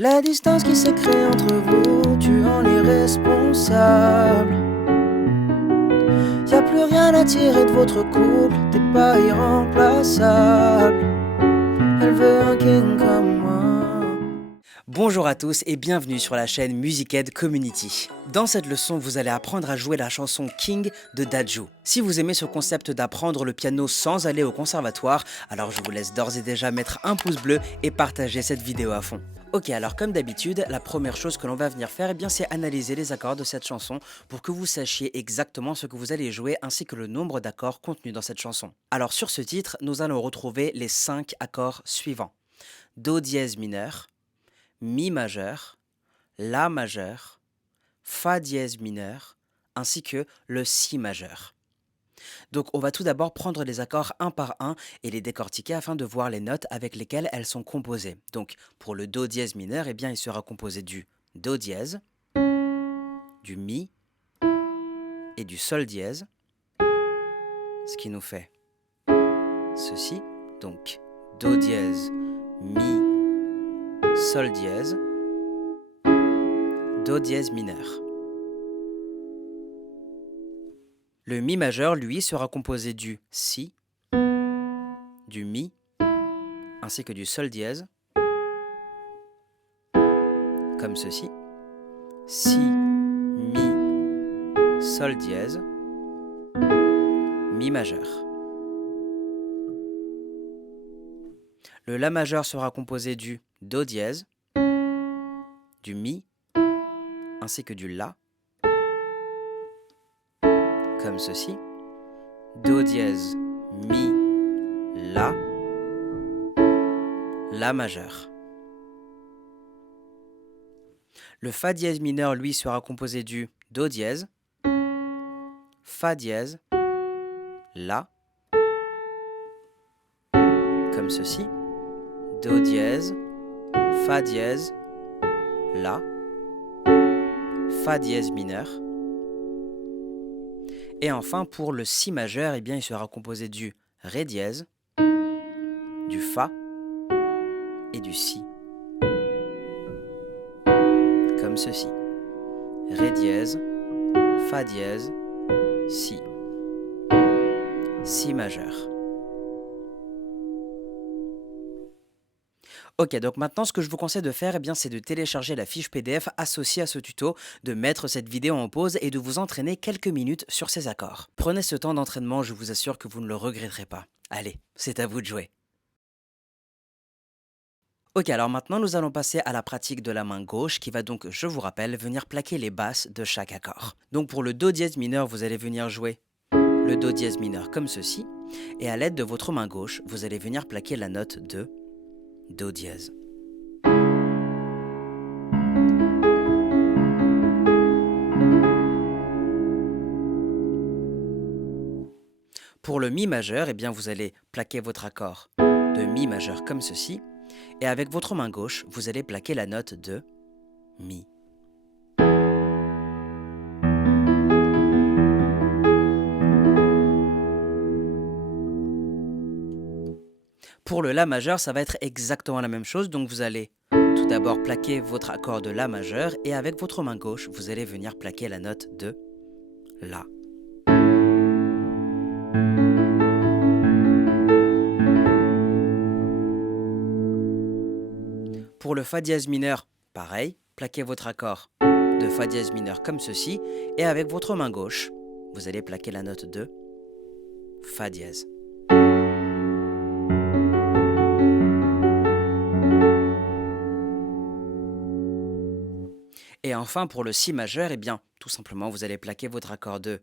La distance qui s'est créée entre vous, tu en es responsable. Y'a plus rien à tirer de votre couple, t'es pas irremplaçable. Elle veut un king comme moi. Bonjour à tous et bienvenue sur la chaîne Musicaid Community. Dans cette leçon, vous allez apprendre à jouer la chanson King de Dadju. Si vous aimez ce concept d'apprendre le piano sans aller au conservatoire, alors je vous laisse d'ores et déjà mettre un pouce bleu et partager cette vidéo à fond. Ok, alors comme d'habitude, la première chose que l'on va venir faire, c'est analyser les accords de cette chanson pour que vous sachiez exactement ce que vous allez jouer ainsi que le nombre d'accords contenus dans cette chanson. Alors sur ce titre, nous allons retrouver les 5 accords suivants. Do dièse mineur, Mi majeur, La majeur, Fa dièse mineur, ainsi que le Si majeur. Donc on va tout d'abord prendre les accords un par un et les décortiquer afin de voir les notes avec lesquelles elles sont composées. Donc pour le Do dièse mineur, il sera composé du Do dièse, du Mi et du Sol dièse, ce qui nous fait ceci. Donc Do dièse, Mi, Sol dièse, Do dièse mineur. Le Mi majeur, lui, sera composé du Si, du Mi, ainsi que du Sol dièse, comme ceci. Si, Mi, Sol dièse, Mi majeur. Le La majeur sera composé du Do dièse, du Mi, ainsi que du La, comme ceci. Do dièse, Mi, La majeur. Le Fa dièse mineur, lui, sera composé du Do dièse, Fa dièse, La, comme ceci. Do dièse, Fa dièse, La, Fa dièse mineur. Et enfin, pour le Si majeur, il sera composé du Ré dièse, du Fa et du Si. Comme ceci. Ré dièse, Fa dièse, Si. Si majeur. Ok, donc maintenant ce que je vous conseille de faire, c'est de télécharger la fiche PDF associée à ce tuto, de mettre cette vidéo en pause et de vous entraîner quelques minutes sur ces accords. Prenez ce temps d'entraînement, je vous assure que vous ne le regretterez pas. Allez, c'est à vous de jouer. Ok, alors maintenant nous allons passer à la pratique de la main gauche qui va donc, je vous rappelle, venir plaquer les basses de chaque accord. Donc pour le Do dièse mineur, vous allez venir jouer le Do dièse mineur comme ceci, et à l'aide de votre main gauche, vous allez venir plaquer la note de Do dièse. Pour le Mi majeur, vous allez plaquer votre accord de Mi majeur comme ceci, et avec votre main gauche, vous allez plaquer la note de Mi. Pour le La majeur, ça va être exactement la même chose, donc vous allez tout d'abord plaquer votre accord de La majeur, et avec votre main gauche, vous allez venir plaquer la note de La. Pour le Fa dièse mineur, pareil, plaquez votre accord de Fa dièse mineur comme ceci, et avec votre main gauche, vous allez plaquer la note de Fa dièse. Et enfin, pour le Si majeur, tout simplement, vous allez plaquer votre accord de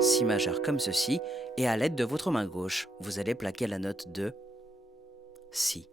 Si majeur comme ceci, et à l'aide de votre main gauche, vous allez plaquer la note de Si.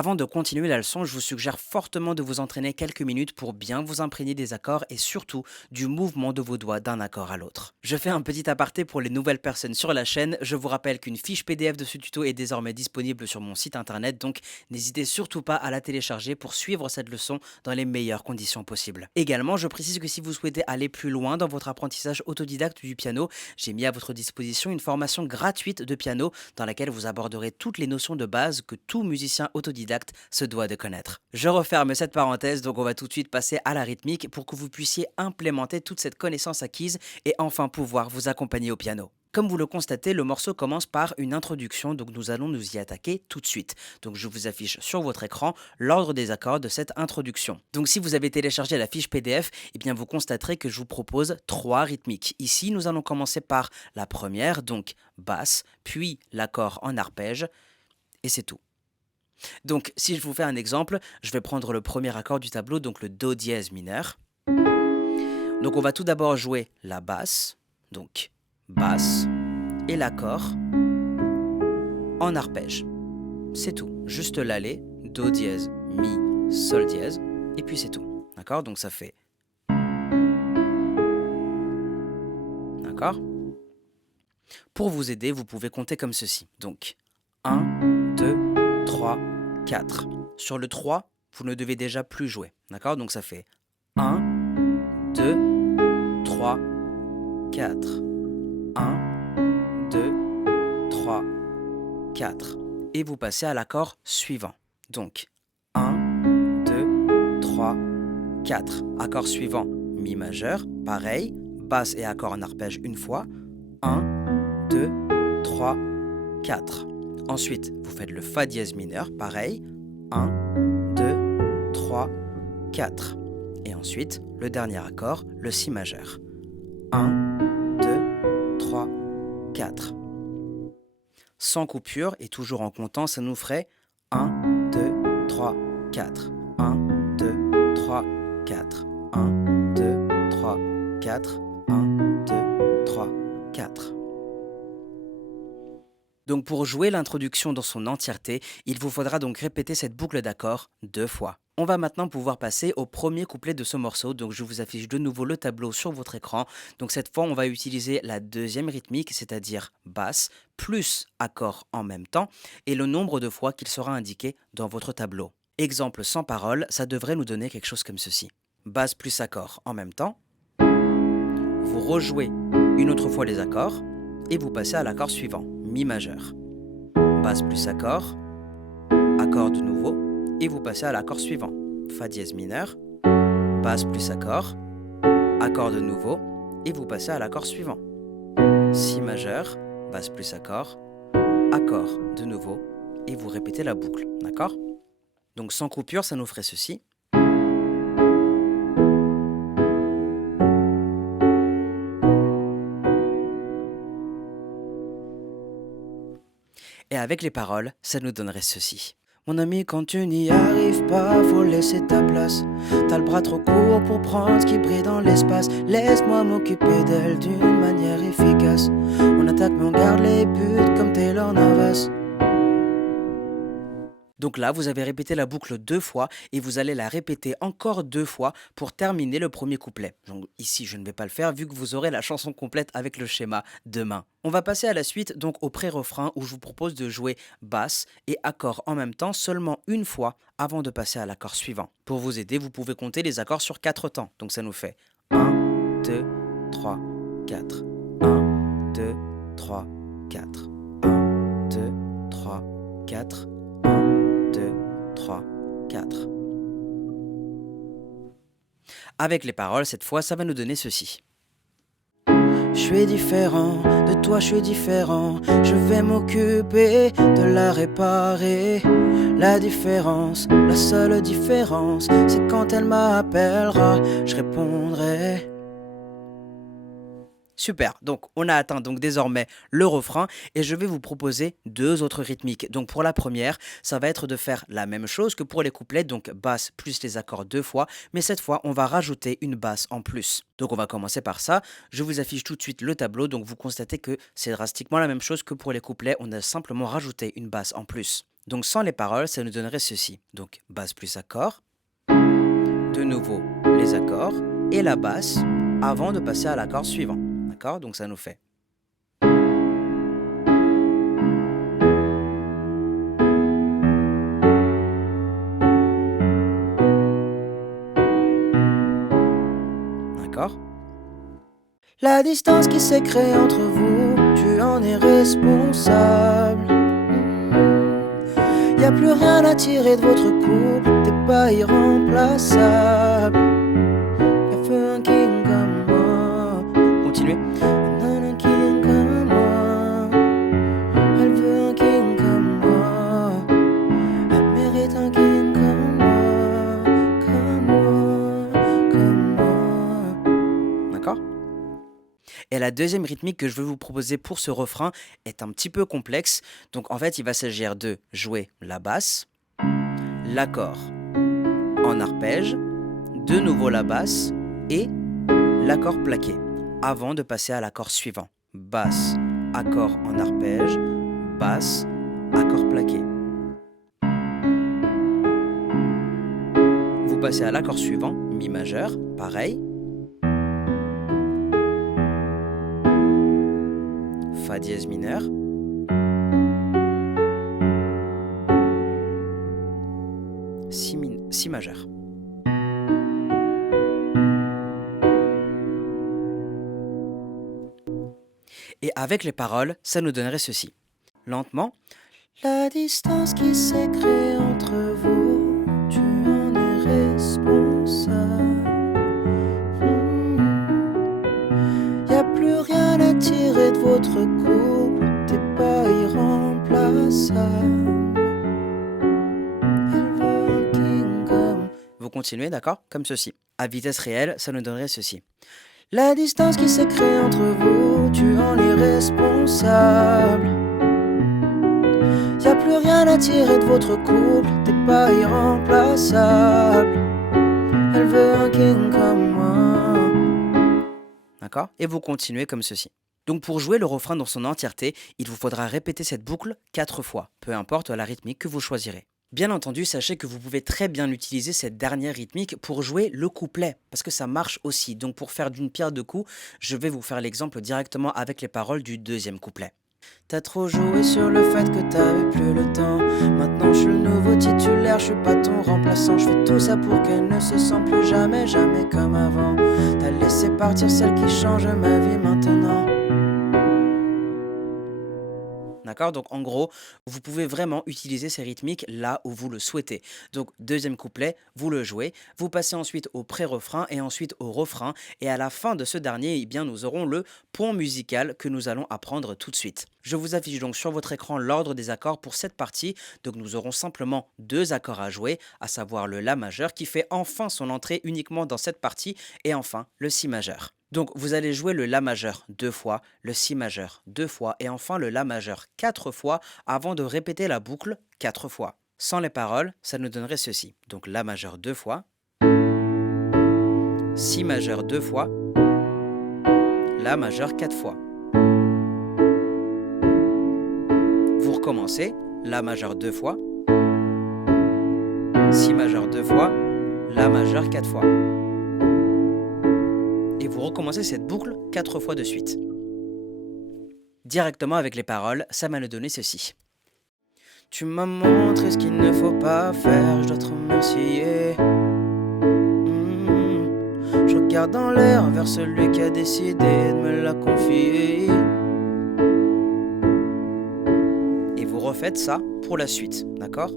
Avant de continuer la leçon, je vous suggère fortement de vous entraîner quelques minutes pour bien vous imprégner des accords et surtout du mouvement de vos doigts d'un accord à l'autre. Je fais un petit aparté pour les nouvelles personnes sur la chaîne. Je vous rappelle qu'une fiche PDF de ce tuto est désormais disponible sur mon site internet, donc n'hésitez surtout pas à la télécharger pour suivre cette leçon dans les meilleures conditions possibles. Également, je précise que si vous souhaitez aller plus loin dans votre apprentissage autodidacte du piano, j'ai mis à votre disposition une formation gratuite de piano dans laquelle vous aborderez toutes les notions de base que tout musicien autodidacte se doit de connaître. Je referme cette parenthèse, donc on va tout de suite passer à la rythmique pour que vous puissiez implémenter toute cette connaissance acquise et enfin pouvoir vous accompagner au piano. Comme vous le constatez, le morceau commence par une introduction, donc nous allons nous y attaquer tout de suite. Donc je vous affiche sur votre écran l'ordre des accords de cette introduction. Donc si vous avez téléchargé la fiche PDF, eh bien vous constaterez que je vous propose 3 rythmiques. Ici, nous allons commencer par la première, donc basse, puis l'accord en arpège, et c'est tout. Donc, si je vous fais un exemple, je vais prendre le premier accord du tableau, donc le Do dièse mineur. Donc, on va tout d'abord jouer la basse, donc basse, et l'accord en arpège. C'est tout. Juste l'aller, Do dièse, Mi, Sol dièse, et puis c'est tout. D'accord? Donc, ça fait. D'accord? Pour vous aider, vous pouvez compter comme ceci. Donc, 1, 2, 3, 4. Sur le 3, vous ne devez déjà plus jouer. D'accord? Donc ça fait 1, 2, 3, 4. 1, 2, 3, 4. Et vous passez à l'accord suivant. Donc 1, 2, 3, 4. Accord suivant, Mi majeur. Pareil, basse et accord en arpège une fois. 1, 2, 3, 4. Ensuite, vous faites le Fa dièse mineur, pareil, 1, 2, 3, 4. Et ensuite, le dernier accord, le Si majeur. 1, 2, 3, 4. Sans coupure et toujours en comptant, ça nous ferait 1, 2, 3, 4. 1, 2, 3, 4. 1, 2, 3, 4. 1, 2, 3, 4. Donc pour jouer l'introduction dans son entièreté, il vous faudra donc répéter cette boucle d'accords 2 fois. On va maintenant pouvoir passer au premier couplet de ce morceau, donc je vous affiche de nouveau le tableau sur votre écran. Donc cette fois, on va utiliser la deuxième rythmique, c'est-à-dire basse, plus accord en même temps, et le nombre de fois qu'il sera indiqué dans votre tableau. Exemple sans parole, ça devrait nous donner quelque chose comme ceci. Basse plus accord en même temps, vous rejouez une autre fois les accords, et vous passez à l'accord suivant, Mi majeur. Basse plus accord de nouveau, et vous passez à l'accord suivant, Fa dièse mineur, basse plus accord de nouveau, et vous passez à l'accord suivant, Si majeur, basse plus accord de nouveau, et vous répétez la boucle, d'accord? Donc sans coupure, ça nous ferait ceci. Et avec les paroles, ça nous donnerait ceci. Mon ami, quand tu n'y arrives pas, faut laisser ta place. T'as le bras trop court pour prendre ce qui brille dans l'espace. Laisse-moi m'occuper d'elle d'une manière efficace. On attaque mais on garde les buts comme Taylor Navas. Donc là, vous avez répété la boucle 2 fois et vous allez la répéter encore 2 fois pour terminer le premier couplet. Donc ici, je ne vais pas le faire vu que vous aurez la chanson complète avec le schéma demain. On va passer à la suite, donc au pré-refrain où je vous propose de jouer basse et accord en même temps seulement une fois avant de passer à l'accord suivant. Pour vous aider, vous pouvez compter les accords sur 4 temps. Donc ça nous fait 1, 2, 3, 4. 1, 2, 3, 4. 1, 2, 3, 4. 3, 4. Avec les paroles, cette fois, ça va nous donner ceci. Je suis différent, de toi je suis différent. Je vais m'occuper de la réparer. La différence, la seule différence, c'est quand elle m'appellera, je répondrai. Super, donc on a atteint donc désormais le refrain et je vais vous proposer 2 autres rythmiques. Donc pour la première, ça va être de faire la même chose que pour les couplets, donc basse plus les accords 2 fois, mais cette fois on va rajouter une basse en plus. Donc on va commencer par ça, je vous affiche tout de suite le tableau, donc vous constatez que c'est drastiquement la même chose que pour les couplets, on a simplement rajouté une basse en plus. Donc sans les paroles, ça nous donnerait ceci. Donc basse plus accord, de nouveau les accords et la basse avant de passer à l'accord suivant. D'accord? Donc ça nous fait. D'accord? La distance qui s'est créée entre vous, tu en es responsable. Y a plus rien à tirer de votre couple, t'es pas irremplaçable. Elle veut un king comme moi. Continuez. Un king comme moi. Elle veut un king comme moi. Elle mérite un king comme moi. Comme moi. Comme moi. D'accord? Et la deuxième rythmique que je veux vous proposer pour ce refrain est un petit peu complexe. Donc en fait, il va s'agir de jouer la basse, l'accord en arpège, de nouveau la basse et l'accord plaqué, avant de passer à l'accord suivant. Basse, accord en arpège, basse, accord plaqué. Vous passez à l'accord suivant, mi majeur, pareil. Fa dièse mineur. Si majeur. Et avec les paroles, ça nous donnerait ceci. Lentement. La distance qui s'est créée entre vous, tu en es responsable. Y a plus rien à tirer de votre couple, t'es pas irremplaçable. Elle veut un king comme... Vous continuez, d'accord? Comme ceci. À vitesse réelle, ça nous donnerait ceci. La distance qui s'est créée entre vous, tu en es responsable. Y a plus rien à tirer de votre couple, t'es pas irremplaçable. Elle veut un king comme moi. D'accord? Et vous continuez comme ceci. Donc pour jouer le refrain dans son entièreté, il vous faudra répéter cette boucle 4 fois, peu importe la rythmique que vous choisirez. Bien entendu, sachez que vous pouvez très bien utiliser cette dernière rythmique pour jouer le couplet, parce que ça marche aussi. Donc pour faire d'une pierre deux coups, je vais vous faire l'exemple directement avec les paroles du deuxième couplet. T'as trop joué sur le fait que t'avais plus le temps. Maintenant je suis le nouveau titulaire, je suis pas ton remplaçant. Je fais tout ça pour qu'elle ne se sente plus jamais, jamais comme avant. T'as laissé partir celle qui change ma vie maintenant. D'accord? Donc en gros, vous pouvez vraiment utiliser ces rythmiques là où vous le souhaitez. Donc deuxième couplet, vous le jouez, vous passez ensuite au pré-refrain et ensuite au refrain. Et à la fin de ce dernier, eh bien, nous aurons le pont musical que nous allons apprendre tout de suite. Je vous affiche donc sur votre écran l'ordre des accords pour cette partie. Donc nous aurons simplement 2 accords à jouer, à savoir le La majeur qui fait enfin son entrée uniquement dans cette partie et enfin le Si majeur. Donc vous allez jouer le La majeur 2 fois, le Si majeur 2 fois et enfin le La majeur 4 fois avant de répéter la boucle 4 fois. Sans les paroles, ça nous donnerait ceci. Donc La majeur 2 fois, Si majeur 2 fois, La majeur 4 fois. Vous recommencez, La majeur 2 fois, Si majeur 2 fois, La majeur 4 fois. Et vous recommencez cette boucle 4 fois de suite. Directement avec les paroles, ça m'a donné ceci. Tu m'as montré ce qu'il ne faut pas faire, je dois te remercier. Je regarde dans l'air vers celui qui a décidé de me la confier. Et vous refaites ça pour la suite, d'accord ?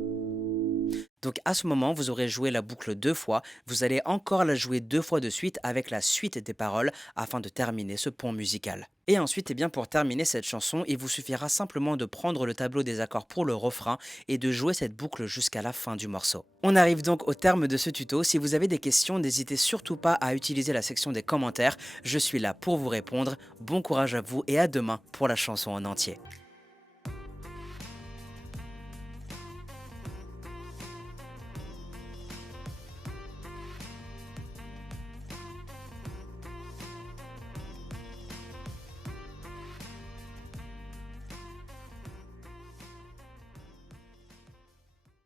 Donc à ce moment, vous aurez joué la boucle 2 fois, vous allez encore la jouer 2 fois de suite avec la suite des paroles afin de terminer ce pont musical. Et ensuite, eh bien, pour terminer cette chanson, il vous suffira simplement de prendre le tableau des accords pour le refrain et de jouer cette boucle jusqu'à la fin du morceau. On arrive donc au terme de ce tuto. Si vous avez des questions, n'hésitez surtout pas à utiliser la section des commentaires. Je suis là pour vous répondre. Bon courage à vous et à demain pour la chanson en entier.